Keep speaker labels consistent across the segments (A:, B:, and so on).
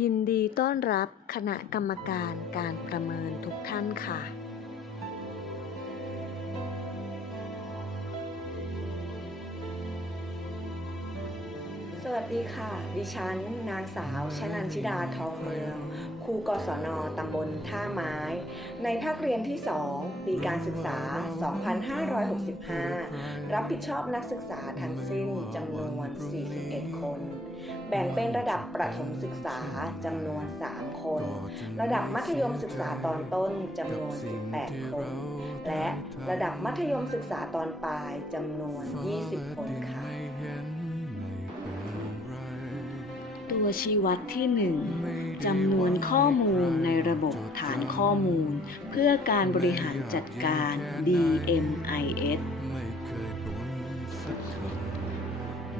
A: ยินดีต้อนรับคณะกรรมการการประเมินทุกท่านค่ะ วัสดีค่ะ ดิฉัน นางสาวชนันชิดาทองเมือง ครูกศนตำบลท่าไม้ ในภาคเรียนที่ 2 ปีการศึกษา 2565 รับผิดชอบนักศึกษาทั้งสิ้นจำนวน 41 คน แบ่งเป็นระดับประถมศึกษาจำนวน 3 คน ระดับมัธยมศึกษาตอนต้นจำนวน 18 คน และระดับมัธยมศึกษาตอนปลายจำนวน 20 คนค่ะ ตัวชี้วัดที่ 1จำนวนข้อมูลในระบบฐานข้อมูล เพื่อการบริหารจัดการ DMIS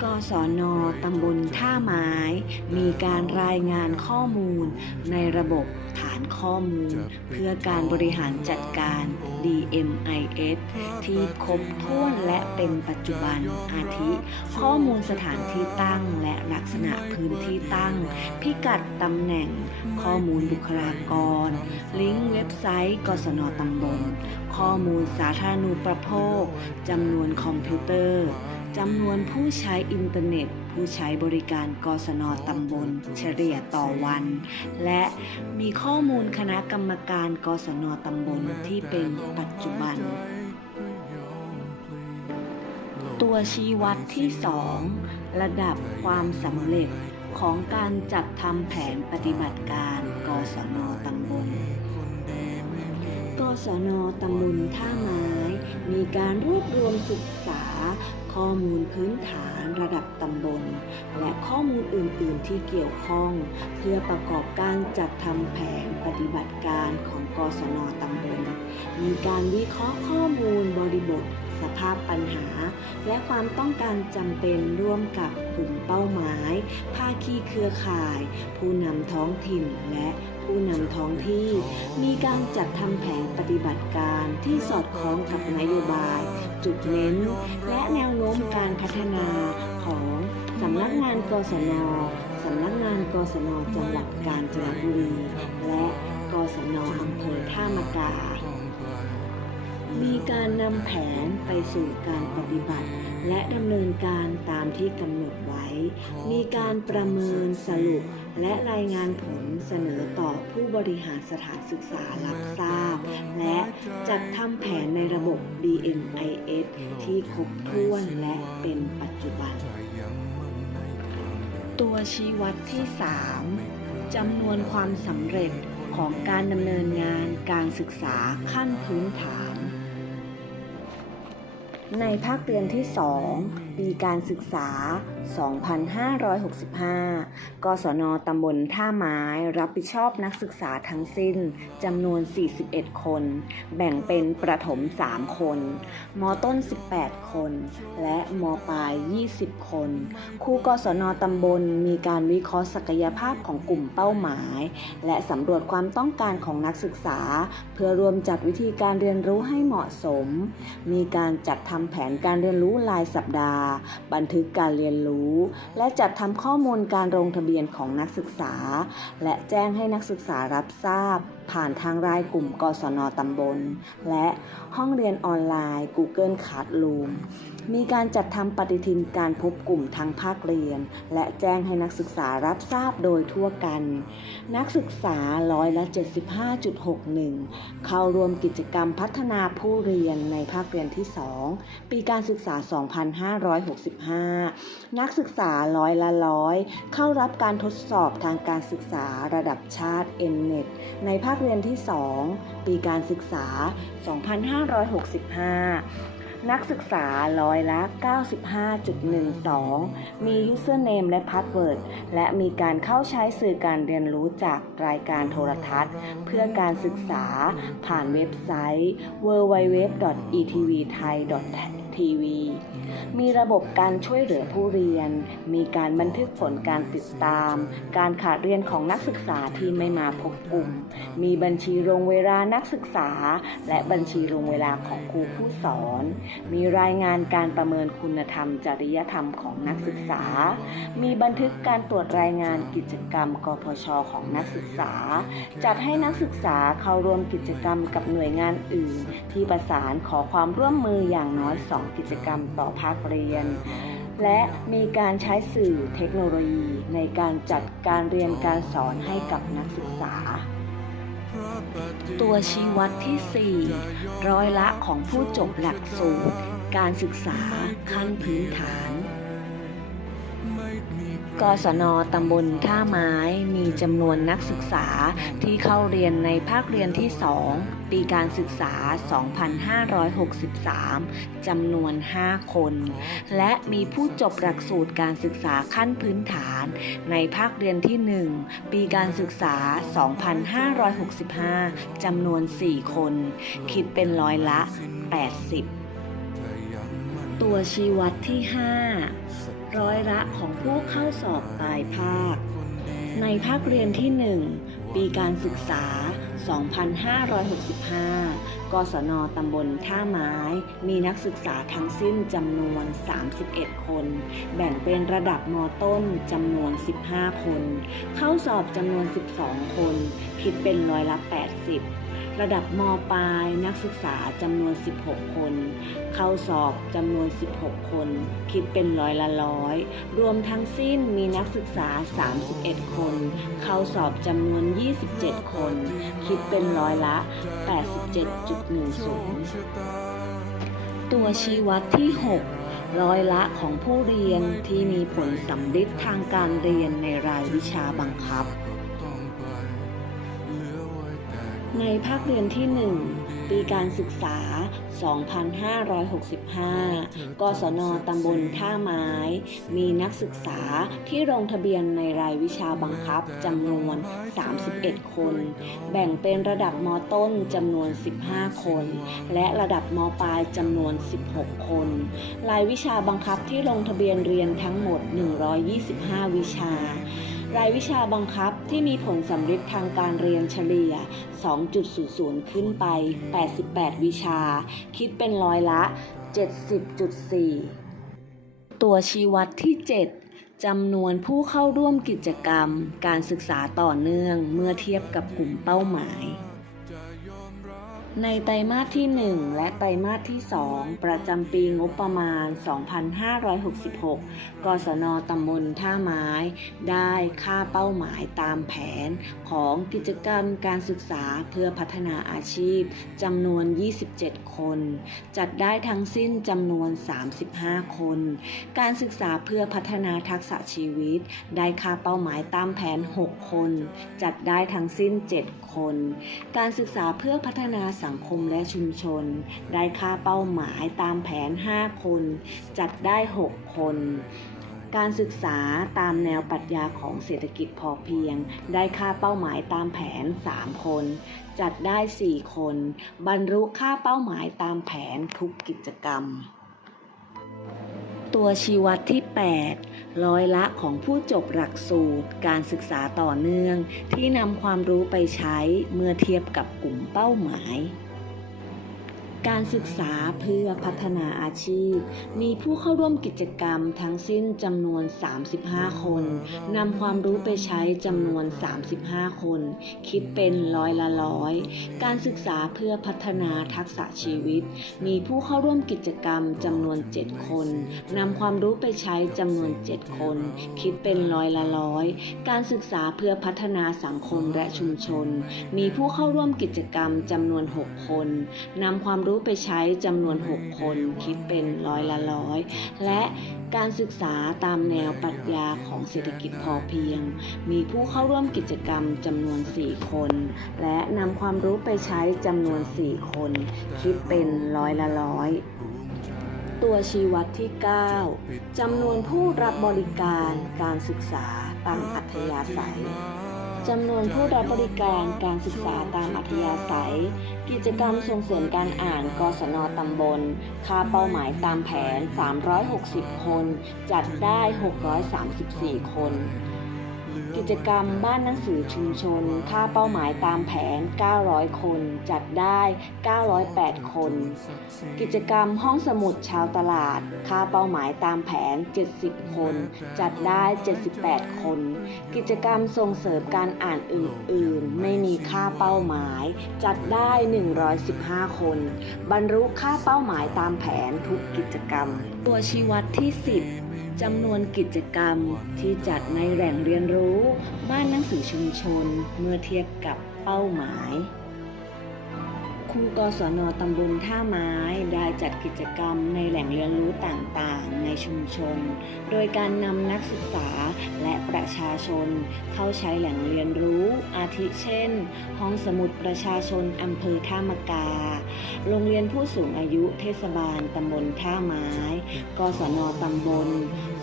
A: กศนตำบลท่าไม้ มีการรายงานข้อมูลในระบบฐานข้อมูล เพื่อการบริหารจัดการ DMIS ที่ครบถ้วนและเป็นปัจจุบันอาทิ ข้อมูลสถานที่ตั้งและลักษณะพื้นที่ตั้ง พิกัดตำแหน่ง ข้อมูลบุคลากร ลิงก์เว็บไซต์กศนตำบล ข้อมูลสาธารณูปโภคจำนวนคอมพิวเตอร์ จำนวนผู้ใช้อินเทอร์เน็ต ผู้ใช้บริการกศนตำบล เฉลี่ยต่อวัน และมีข้อมูลคณะกรรมการกศนตำบลที่เป็นปัจจุบัน ตัวชี้วัดที่ 2 ระดับความสำเร็จของการจัดทำแผนปฏิบัติการกศนตำบลกศนตำบลท่าไม้ มีการรวบรวมศึกษา ข้อมูลพื้นฐานระดับตำบล และข้อมูลอื่น ๆ ที่เกี่ยวข้อง เพื่อประกอบการจัดทำแผนปฏิบัติการของกศนตำบล มีการวิเคราะห์ข้อมูลบริบท สภาพปัญหา และความต้องการจำเป็นร่วมกับกลุ่มเป้าหมาย ภาคีเครือข่าย ผู้นำท้องถิ่นและผู้นำท้องที่ มีการจัดทำแผนปฏิบัติการที่สอดคล้องกับนโยบาย จุดเน้น และแนวโน้มการพัฒนาของสำนักงานกศนสำนักงานกศนจังหวัดกาญจนบุรี และกศนอำเภอท่ามกา มีการนำแผนไปสู่การปฏิบัติ และดำเนินการตามที่กำหนดไว้ มีการประเมินสรุป และรายงานผลเสนอต่อผู้บริหารสถานศึกษารับทราบ และจัดทำแผนในระบบ DMIS ที่ครบถ้วนและเป็นปัจจุบัน ตัวชี้วัดที่ 3จำนวนความสำเร็จของการดำเนินงานการศึกษาขั้นพื้นฐาน ในภาคเรียนที่ 2 ปีการศึกษา 2565 กศนตำบลท่าไม้รับผิดชอบนักศึกษาทั้งสิ้นจำนวน 41 คน แบ่งเป็นประถม 3 คน มต้น 18 คน และมปลาย 20 คน ครูกศนตำบลมีการวิเคราะห์ศักยภาพของกลุ่มเป้าหมาย และสำรวจความต้องการของนักศึกษา เพื่อรวมจัดวิธีการเรียนรู้ให้เหมาะสม มีการจัดทำแผนการเรียนรู้รายสัปดาห์บันทึกการเรียนรู้ และจัดทำข้อมูลการลงทะเบียนของนักศึกษา และแจ้งให้นักศึกษารับทราบ ผ่านทางรายกลุ่มกศนตำบล และห้องเรียนออนไลน์ Google Classroom มีการจัดทำปฏิทินการพบกลุ่มทางภาคเรียน และแจ้งให้นักศึกษารับทราบโดยทั่วกัน นักศึกษาร้อยละ75.61 เข้าร่วมกิจกรรมพัฒนาผู้เรียนในภาคเรียนที่ 2 ปีการศึกษา2565 นักศึกษาร้อยละร้อยเข้ารับการทดสอบทางการศึกษาระดับชาติ Mnet ในภาคเรียนที่ 2 ปีการศึกษา 2565 นักศึกษาร้อยละ 95.12 มี username และ password และมีการเข้าใช้สื่อการเรียนรู้จากรายการโทรทัศน์ เพื่อการศึกษาผ่านเว็บไซต์ www.etvthai ทีวีมีระบบการช่วยเหลือผู้เรียน มีการบันทึกผลการติดตาม การขาดเรียนของนักศึกษาที่ไม่มาพบกลุ่ม มีบัญชีลงเวลานักศึกษา และบัญชีลงเวลาของครูผู้สอนมีรายงานการประเมินคุณธรรม จริยธรรมของนักศึกษา มีบันทึกการตรวจรายงานกิจกรรม กพช ของนักศึกษา จัดให้นักศึกษาเข้าร่วมกิจกรรมกับหน่วยงานอื่น ที่ประสานขอความร่วมมืออย่างน้อย 2 กิจกรรมต่อภาคเรียนและมีการใช้สื่อเทคโนโลยีในการจัดการเรียนการสอนให้กับนักศึกษา ตัวชี้วัดที่ 4 ร้อยละของผู้จบหลักสูตร การศึกษาขั้นพื้นฐาน กศนตำบลท่าไม้มีจำนวนนักศึกษาที่เข้าเรียนในภาคเรียนที่ 2 ปีการศึกษา 2563 จำนวน 5 คน และมีผู้จบหลักสูตรการศึกษาขั้นพื้นฐาน ในภาคเรียนที่ 1 ปีการศึกษา 2565 จำนวน 4 คน คิดเป็นร้อยละ 80 ตัวชี้วัดที่ 5 ร้อยละของผู้เข้าสอบปลายภาค ในภาคเรียนที่ 1 ปีการศึกษา 2565 กศนตำบลท่าไม้ มีนักศึกษาทั้งสิ้นจำนวน 31 คน แบ่งเป็นระดับมต้นจำนวน 15 คน เข้าสอบจำนวน 12 คน คิดเป็นร้อยละ 80 ระดับมปลายนักศึกษาจำนวน 16 คน เข้าสอบจำนวน 16 คน คิดเป็นร้อยละร้อย รวมทั้งสิ้นมีนักศึกษา 31 คน เข้าสอบจำนวน 27 คน คิดเป็นร้อยละ 87.10 ตัวชี้วัดที่ 6ร้อยละของผู้เรียนที่มีผลสำลิดทางการเรียนในรายวิชาบังคับ ในภาคเรียนที่ 1 ปีการศึกษา 2565 กศนตำบลท่าไม้ มีนักศึกษาที่ลงทะเบียนในรายวิชาบังคับจำนวน 31 คน แบ่งเป็นระดับมต้นจำนวน 15 คน และระดับมปลายจำนวน 16 คน รายวิชาบังคับที่ลงทะเบียนเรียนทั้งหมด 125 วิชา รายวิชาบังคับที่มีผลสำเร็จทางการเรียนเฉลี่ย 2.00 ขึ้นไป 88 วิชา คิดเป็นร้อยละ 70.4 ตัวชี้วัดที่ 7จำนวนผู้เข้าร่วมกิจกรรม การศึกษาต่อเนื่องเมื่อเทียบกับกลุ่มเป้าหมาย ในไตรมาสที่ 1 และไตรมาสที่ 2 ประจำปีงบประมาณ 2566 กศนตำบลท่าไม้ ได้ค่าเป้าหมายตามแผนของกิจกรรมการศึกษาเพื่อพัฒนาอาชีพจำนวน 27 คน จัดได้ทั้งสิ้นจำนวน 35 คน การศึกษาเพื่อพัฒนาทักษะชีวิต ได้ค่าเป้าหมายตามแผน 6 คน จัดได้ทั้งสิ้น 7 คน การศึกษาเพื่อพัฒนาสังคมและชุมชน ได้ค่าเป้าหมายตามแผน 5 คน จัดได้ 6 คน การศึกษาตามแนวปรัชญาของเศรษฐกิจพอเพียง ได้ค่าเป้าหมายตามแผน 3 คน จัดได้ 4 คน บรรลุค่าเป้าหมายตามแผนทุกกิจกรรม ตัวชี้วัดที่ 8 ร้อยละของผู้จบหลักสูตร การศึกษาต่อเนื่อง ที่นำความรู้ไปใช้เมื่อเทียบกับกลุ่มเป้าหมาย การศึกษาเพื่อพัฒนาอาชีพ มีผู้เข้าร่วมกิจกรรมทั้งสิ้นจำนวน 35 คนนำความรู้ไปใช้จำนวน 35 คน คิดเป็นร้อยละร้อย การศึกษาเพื่อพัฒนาทักษะชีวิต มีผู้เข้าร่วมกิจกรรมจำนวน 7 คนนำความรู้ไปใช้จำนวน 7 คน คิดเป็นร้อยละร้อย การศึกษาเพื่อพัฒนาสังคมและชุมชน มีผู้เข้าร่วมกิจกรรมจำนวน 6 คนนำความรู้ไปใช้จำนวน 6 คนคิดเป็นร้อยละร้อย และการศึกษาตามแนวปรัชญาของเศรษฐกิจพอเพียง มีผู้เข้าร่วมกิจกรรมจำนวน 4 คน และนำความรู้ไปใช้จำนวน 4 คน คิดเป็นร้อยละร้อยตัวชี้วัดที่ 9จำนวนผู้รับบริการการศึกษาตามอัธยาศัยจำนวนผู้รับบริการการศึกษาตามอัธยาศัย กิจกรรมส่งเสริมการอ่าน กศนตำบล ค่าเป้าหมายตามแผน 360 คน จัดได้ 634 คน กิจกรรมบ้านหนังสือชุมชนค่าเป้าหมายตามแผน 900 คน จัดได้ 908 คน กิจกรรมห้องสมุดชาวตลาดค่าเป้าหมายตามแผน 70 คน จัดได้ 78 คน กิจกรรมส่งเสริมการอ่านอื่น ๆ ไม่มีค่าเป้าหมาย จัดได้ 115 คน บรรลุค่าเป้าหมายตามแผนทุกกิจกรรม ตัวชี้วัดที่ 10จำนวนกิจกรรมที่จัดในแหล่งเรียนรู้บ้านหนังสือชุมชน เมื่อเทียบกับเป้าหมาย ครูกศนตำบลท่าไม้ได้จัดกิจกรรมในแหล่งเรียนรู้ต่างๆ ในชุมชน โดยการนำนักศึกษาและประชาชน เข้าใช้แหล่งเรียนรู้ อาทิเช่น ห้องสมุดประชาชนอำเภอท่ามกา โรงเรียนผู้สูงอายุเทศบาลตำบลท่าไม้ กศนตำบล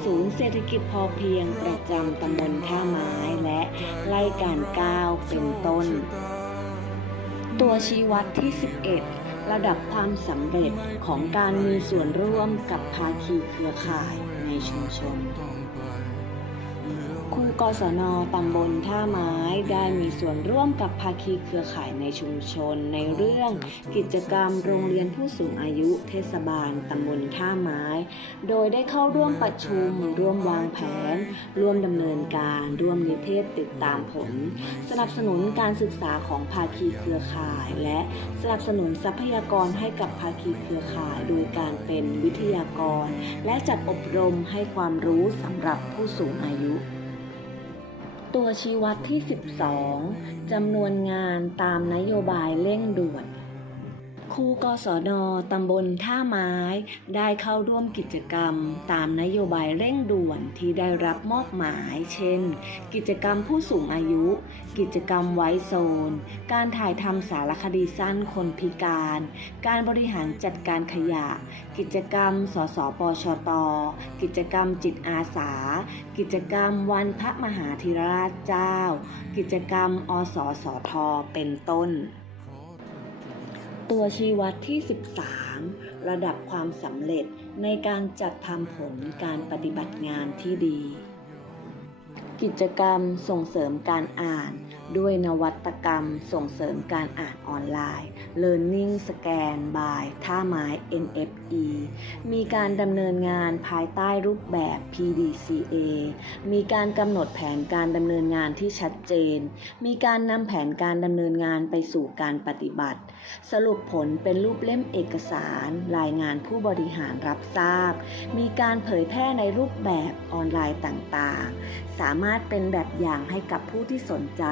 A: ศูนย์เศรษฐกิจพอเพียงประจำตำบลท่าไม้และไล่การก้าวเป็นต้น ตัวชี้วัดที่ 11 ระดับความสำเร็จของการมีส่วนร่วมกับภาคีเครือข่ายในชุมชน กศนตำบลท่าไม้ได้มีส่วนร่วมกับภาคีเครือข่ายในชุมชน ในเรื่องกิจกรรมโรงเรียนผู้สูงอายุเทศบาลตำบลท่าไม้ โดยได้เข้าร่วมประชุม ร่วมวางแผน ร่วมดำเนินการ ร่วมนิเทศติดตามผล สนับสนุนการศึกษาของภาคีเครือข่าย และสนับสนุนทรัพยากรให้กับภาคีเครือข่าย โดยการเป็นวิทยากร และจัดอบรมให้ความรู้สำหรับผู้สูงอายุ ตัวชี้วัดที่ 12จำนวนงานตามนโยบายเร่งด่วน ครูกศนตำบลท่าไม้ ได้เข้าร่วมกิจกรรม ตามนโยบายเร่งด่วนที่ได้รับมอบหมาย เช่น กิจกรรมผู้สูงอายุ กิจกรรมไว้โซน การถ่ายทำสารคดีสั้นคนพิการ การบริหารจัดการขยะ กิจกรรม สสปชต กิจกรรมจิตอาสา กิจกรรมวันพระมหาธิราชเจ้า กิจกรรม อสสท เป็นต้น ตัวชี้วัดที่ 13 ระดับความสำเร็จในการจัดทำผลการปฏิบัติงานที่ดี กิจกรรมส่งเสริมการอ่าน ด้วยนวัตกรรมส่งเสริมการอ่านออนไลน์ Learning Scan by ท่าไม้ NFE มีการดำเนินงานภายใต้รูปแบบ PDCA มีการกำหนดแผนการดำเนินงานที่ชัดเจน มีการนำแผนการดำเนินงานไปสู่การปฏิบัติ สรุปผลเป็นรูปเล่มเอกสาร รายงานผู้บริหารรับทราบ มีการเผยแพร่ในรูปแบบออนไลน์ต่างๆ สามารถเป็นแบบอย่างให้กับผู้ที่สนใจ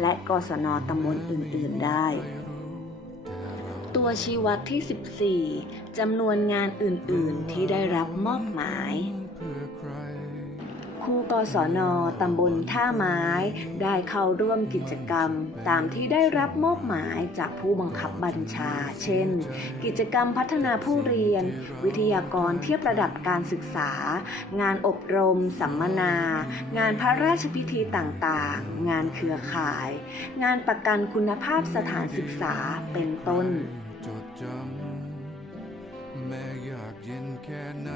A: และกศนตำบลอื่น ๆ ได้ ตัวชี้วัดที่ 14จำนวนงานอื่น ๆ ที่ได้รับมอบหมาย ครูกศนตำบลท่าไม้ ได้เข้าร่วมกิจกรรม ตามที่ได้รับมอบหมายจากผู้บังคับบัญชา เช่น กิจกรรมพัฒนาผู้เรียน วิทยากรเทียบระดับการศึกษา งานอบรม สัมมนา งานพระราชพิธีต่างๆ งานเครือข่าย งานประกันคุณภาพสถานศึกษาเป็นต้น
B: จดจำแม้อยากเย็นแค่ไหน